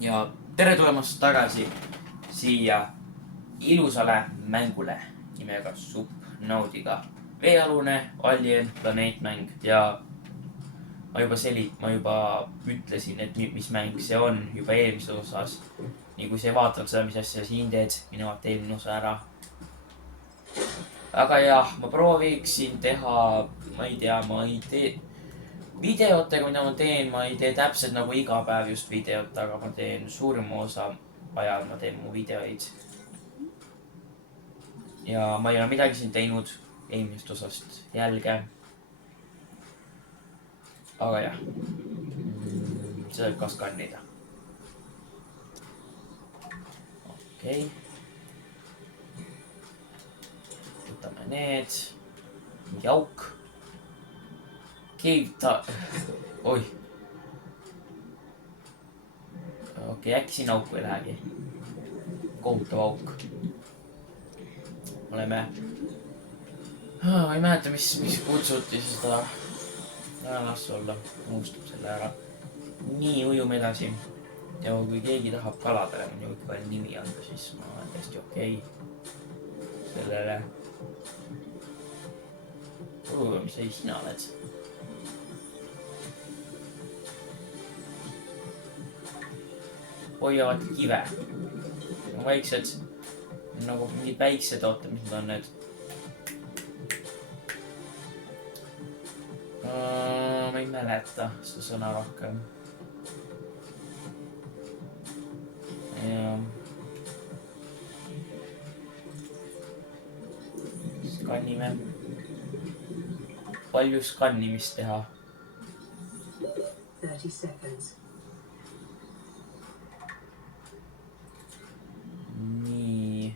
ja tere tulemast tagasi siia ilusale mängule nimega Subnautica. Veealune alien planeetmäng ja ma juba ütlesin, et mis mäng see on juba eelmises osas. Nii kui sa ei vaatanud seda, mis asja siin teed, mine vaata eelmine osa ära. Aga jah, ma prooviksin teha, ma ei tee videotega, mida ma teen, ma ei tee täpselt nagu iga päev just videot, aga ma teen suurima osa ajal ma teen mu videoid. Ja ma ei ole midagi siin teinud eelmisest osast jälge. Aga jah, seda võib ka skannida. Okei. Võtame need. Mingi auk. Oih. Okei, äkki siin auku ei lähegi. Kohutav auk. Oleme... Ma ei mäleta, mis kutsuti seda. Las olla. Muustab selle ära. Nii, ujume edasi. Ja kui keegi tahab kaladele muidugi veel nimi anda, siis ma olen täiesti okei. Sellele. Mis ei sina oled? Hoiavad kive. Väiksed, nagu mingid väiksed, oota, mis need on need? Ma ei mäleta seda sõna rohkem. Ja. Skannime. Palju skannimist teha? 30 seconds. Nii.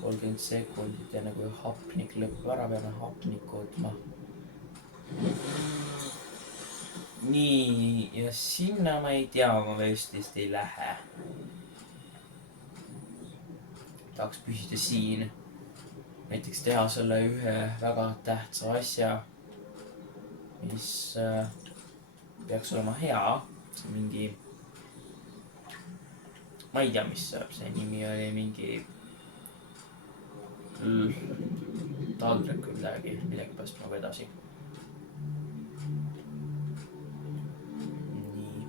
30 sekundit ja nagu hapnik lõpeb ära, peame hapnikku võtma. Nii, ja sinna ma ei tea, ma vestist ei lähe. Tahaks püsida siin. Näiteks teha selle ühe väga tähtsa asja, mis peaks olema hea. Mingi... Ma ei tea, mis see nimi oli, mingi... Taldrik või midagi pärast nagu edasi. Nii.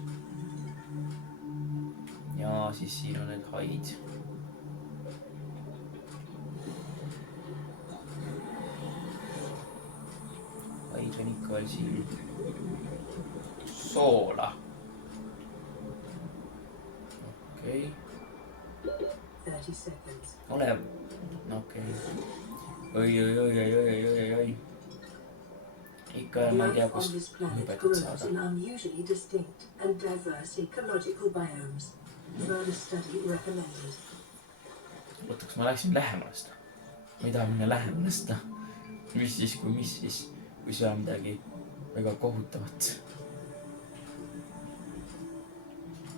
Ja siis siin on need haid. Haid on ikka veel siin. Soola. Okei. 30 seconds. Ole... Okei. Oi. Ikka ma ei tea, kus hübetit saada. In unusually distinct and diverse ecological biomes. Further study recommended. Võtaks, ma läksin lähemale seda. Ma ei taha minna lähemale seda. Mis siis, kui see on midagi väga kohutavat.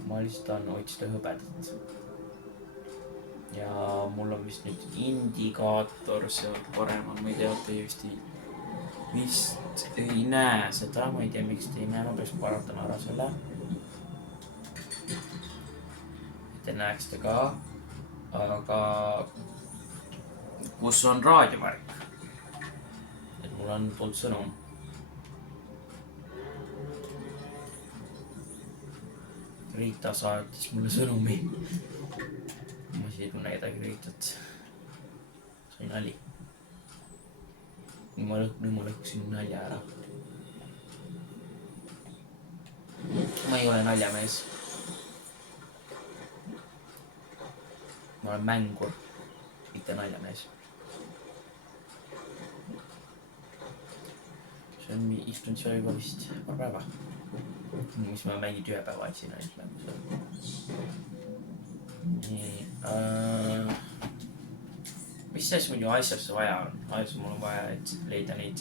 Ma lihtsalt tahan otsida hõbedat. Ja mul on vist nüüd indikaator sealt parem on, ma ei tea, vist ei näe seda, ma ei tea, miks te ei näe, ma peaks parandama ära selle. Te näeksite ka, aga kus on raadiomärk? Et mul on tulnud sõnum. Riita saatis mulle sõnumi. Ma ei tunne kedagi Riitat. See on nali. Nüüd ma lõhkusin nalja ära. Ma ei ole naljamees. Ma olen mängur, mitte naljamees. See on istunud seal juba vist paar päeva. Mis ma mängid ühe päeva andsin ainult mängu seal. Nii, mis siis muidu asjasse vaja on? Mul on vaja, et leida neid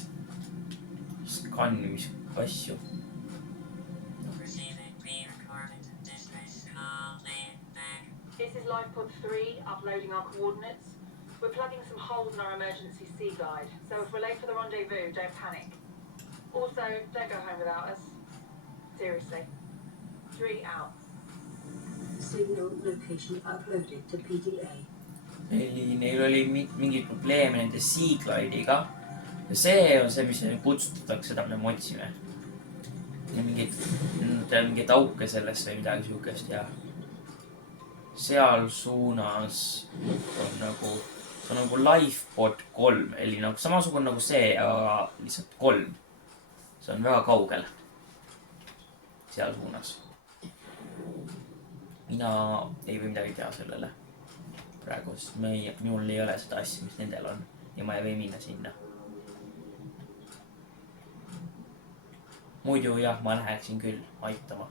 skannimiskasju. This is LifePod 3, uploading our coordinates. We're plugging some holes in our emergency sea guide, so if we're late for the rendezvous, don't panic. Also, don't go home without us. Seriously. 3 out. Signal location uploaded to PDA. Neil oli mingeid probleeme nende Seaglide'iga. Ja see on see, mis kutsutakse, seda me otsime. Ja mingeid auke sellest või midagi siukest ja seal suunas on nagu Lifepod 3, eli nagu samasugune nagu see, aga lihtsalt 3. See on väga kaugel. Seal suunas. Mina ei või midagi teha sellele. Praegu, sest minul ei ole seda asja, mis nendel on. Ja ma ei või minna sinna. Muidu jah, ma läheksin küll aitama.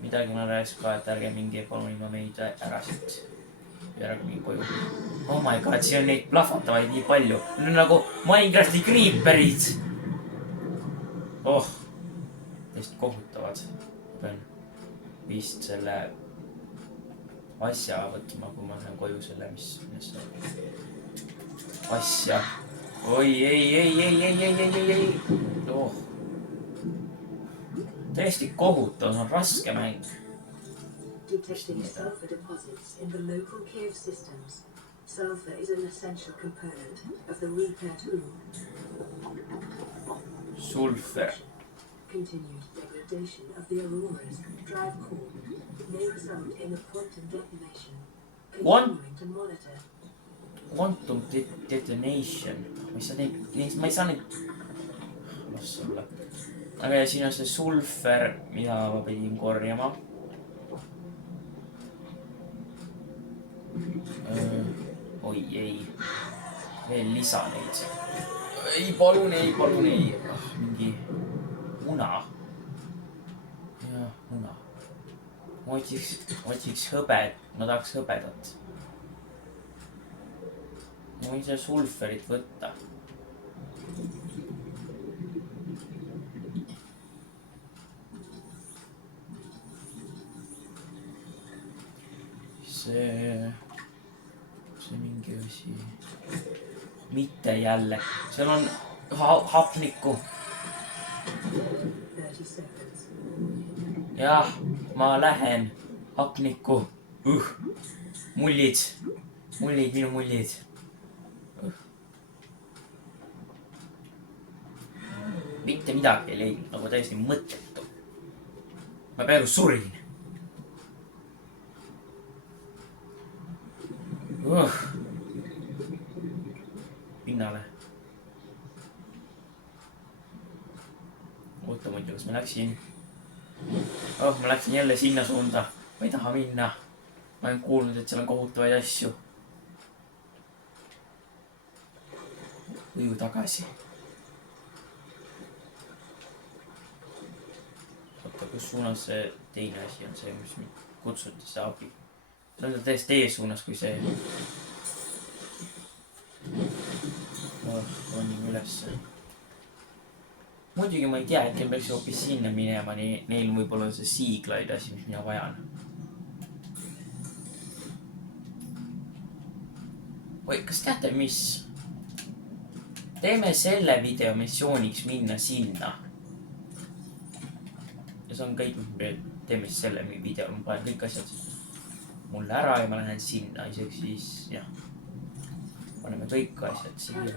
Midagi ma rääks ka, et ärge mingi palun ilma meid ära siit. Ja ärge mingi koju. Oh my god, siin on neid plahvatavaid nii palju. Need on nagu Minecrafti creeperid. Oh, teist kohutavad. Ma pean vist selle asja võtma, kui ma lähen koju selle, mis asja. Oi, ei. Oh. Tõesti kohutav, see on raske mäng. Detecting sulfur deposits in the local cave systems. Sulfur is an essential component of the repair tool. Sulfur. Continued degradation of the Aurora's drive core may result in a quantum detonation. Continuing to monitor. Quantum detonation. Ma ei saa neid... Las olla. Aga ja siin on see sulfur, mida ma pidin korjama. Oi, ei. Veel lisa neid. Ei, palun ei. Mingi muna. Jah, muna. Ma otsiks hõbed. Ma tahaks hõbedat. Ma võin selle sulfurit võtta. See mingi asi. Mitte jälle. Seal on hapnikku. Jah, ma lähen hapnikku. Mullid, minu mullid. Mitte midagi ei leidnud, nagu täiesti mõttetu. Ma peaaegu surin. Pinnale. Oota muidu, kas ma läksin? Ma läksin jälle sinna suunda. Ma ei taha minna. Ma olen kuulnud, et seal on kohutavaid asju. Uju tagasi. Oota, kus suunas see teine asi on see, mis mind kutsuti, see abi. See on täiesti teie suunas kui see. Ronin ülesse. Muidugi ma ei tea, et peaks hoopis sinna minema, neil võib-olla on see Seaglide asi, mis mina vajan. Või, kas teate, mis? Teeme selle video missiooniks minna sinna. Ja see on kõik, teeme selle video, ma panen kõik asjad mulle ära ja ma lähen sinna, isegi siis, jah. Paneme kõik asjad siia.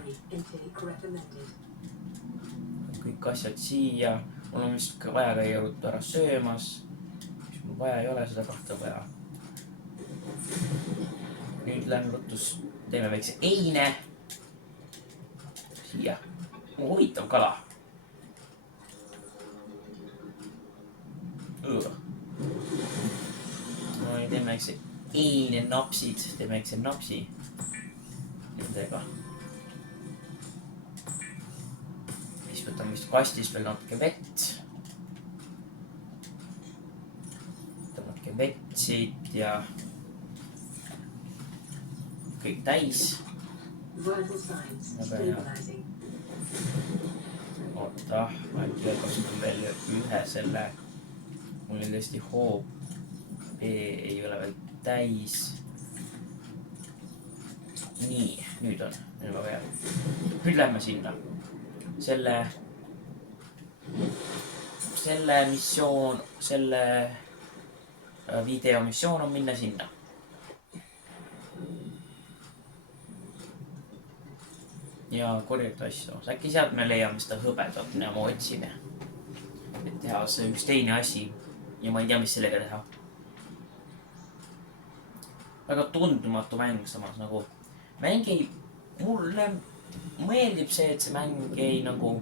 Kõik asjad siia. Mul on vist vaja käia ruttu ära söömas. Mis mul vaja ei ole, seda kahte vaja. Nüüd lähen rutus, teeme väikse eine. Siia. Huvitav kala. Teeme väikse eine napsid. Teeme väikse napsi. Nendega. Siis võtame vist kastis veel natuke vett. Võtame natuke vett siit ja kõik täis. Oota, ma äkki kasutan veel ühe selle. Mul oli tõesti hoop. B ei ole veel täis. Nii, nüüd on. Nüüd väga hea. Nüüd lähme sinna. Selle missioon, selle videomissioon on minna sinna. Ja korjata asju. Äkki sealt me leiame seda hõbedat, mida me otsime. Et teha see üks teine asi. Ja ma ei tea, mis sellega teha. Väga tundmatu mäng samas nagu. Mäng ei... Mulle meeldib see, et see mäng ei nagu...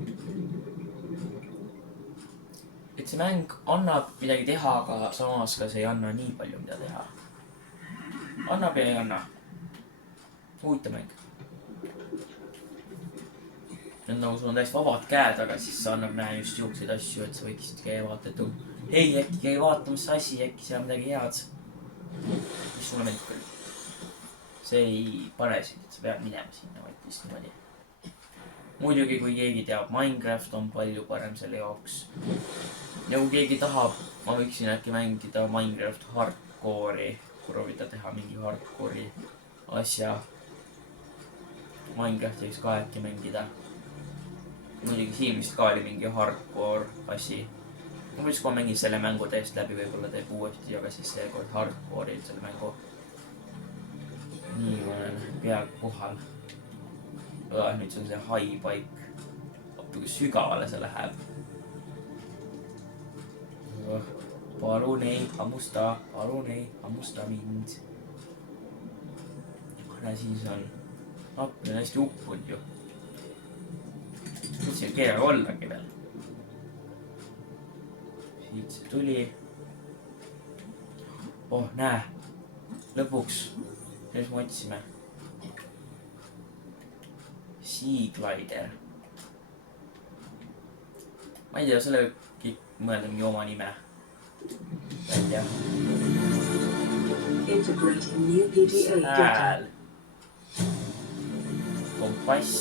Et see mäng annab midagi teha, aga samas ka see ei anna nii palju, mida teha. Annab ja ei anna. Huvitav mäng. Nagu sul on täiesti vabad käed, aga siis sa annab näe just juhukseid asju, et sa võiksid käia vaata, et hei, äkki käi vaatamas see asi, äkki seal midagi head. Mis sulle meeldib küll. See ei pane sind, et sa pead minema sinna, vaid vist niimoodi. Muidugi, kui keegi teab, Minecraft on palju parem selle jaoks. Ja kui keegi tahab, ma võiksin äkki mängida Minecraft hardcore'i, proovida teha mingi hardcore'i asja. Minecrafti võiks ka äkki mängida. Muidugi siin vist ka oli mingi hardcore asi. Ma võiks kui mängin selle mängu täiesti läbi, võib-olla teeb uuesti, aga siis seekord hardcore'il selle mängu. Nii, ma olen peaaegu kohal. Nüüd see on see high paik. Kui sügavale see läheb. Palun ei hammusta mind. Kuna siis on appi on hästi uppunud ju. Siin keegi ollagi veel. Siit see tuli. Oh, näe. Lõpuks. Mis me otsime? Sea Glider. Ma ei tea, selle mõelda mingi oma nime. Välja. Sääl. Kompass.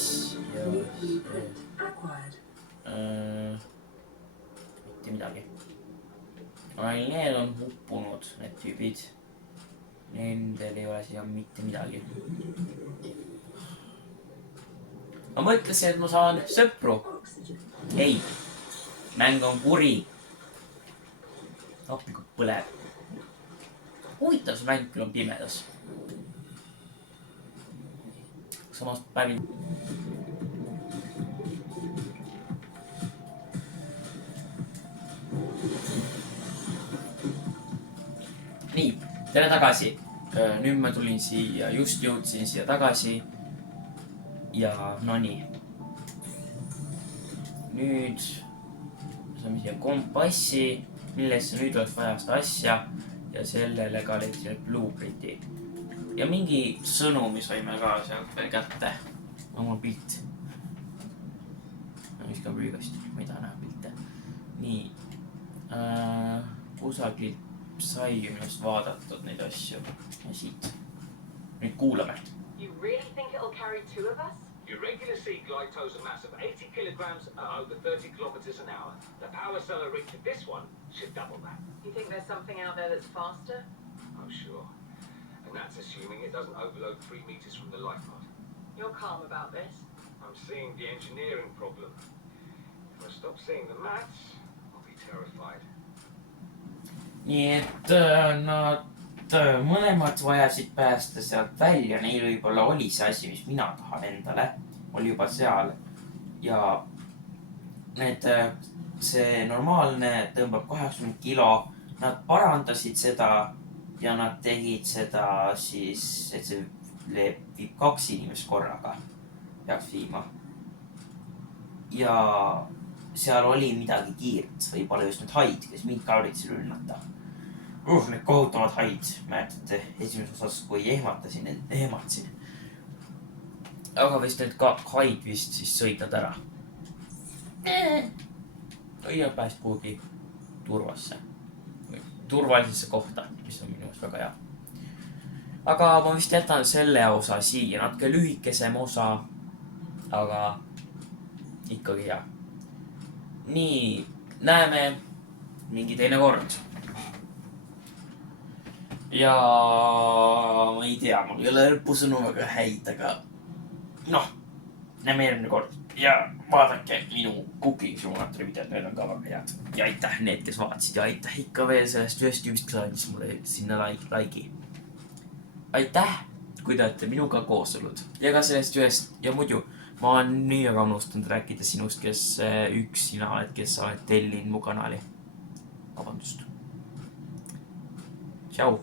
Mitte midagi. Need on uppunud, need tüübid. Nendel ei ole siia mitte midagi. Ma mõtlesin, et ma saan sõpru. Ei, mäng on kuri. Appi kui põleb. Huvitav see mäng küll on pimedas. Samas päevil. Nii, tere tagasi. Nüüd ma tulin siia, just jõudsin siia tagasi. Ja no nii. Nüüd saame siia kompassi, millesse nüüd oleks vaja seda asja ja sellele ka leidsin blueprinti. Ja mingi sõnumi saime ka sealt veel kätte. Oma pilt. Ma viskan prügasti, ma ei taha näha pilte. Nii. Kusagilt sai minust vaadatud neid asju. Ja siit. Nüüd kuulame. You really think it'll carry two of us? Your regular Sea Glide tows a mass of 80 kilograms at over 30 kilometers an hour. The power cell reach of this one should double that. You think there's something out there that's faster? I'm sure. And that's assuming it doesn't overload 3 meters from the life pod. You're calm about this. I'm seeing the engineering problem. If I stop seeing the maths, I'll be terrified. Nii et nad mõlemad vajasid päästa sealt välja. Neil võib-olla oli see asi, mis mina tahan endale. Oli juba seal. Ja see normaalne tõmbab 80 kilo. Nad parandasid seda ja nad tegid seda siis, et see viib 2 inimest korraga. Peaks viima. Ja seal oli midagi kiirt. Võib-olla just need haid, kes mind ka üritasid rünnata. Need kohutavad haid. Mäletate esimeses osas, kui ehmatasin. Aga vist need haid vist siis sõidad ära. Ja pääst kuhugi turvasse. Turvalisesse kohta, mis on minu väga hea. Aga ma vist jätan selle osa siia. Natuke lühikesem osa. Aga ikkagi hea. Nii, näeme mingi teine kord. Ja ma ei tea, mul ei ole lõpusõnu väga häid, aga noh, näeme järgmine kord. ja vaadake minu Cooking Simulatori videod, need on ka väga head. Ja aitäh need, kes vaatasid ja aitäh ikka veel sellest ühest tüübist, kes andis mulle sinna like'i. Aitäh, kui te olete minuga koos olnud. Ja ka sellest ühest, ja muidu, ma olen nii väga unustanud rääkida sinust, kes üks sina oled, kes sa oled tellinud mu kanali. Vabandust. Tšau.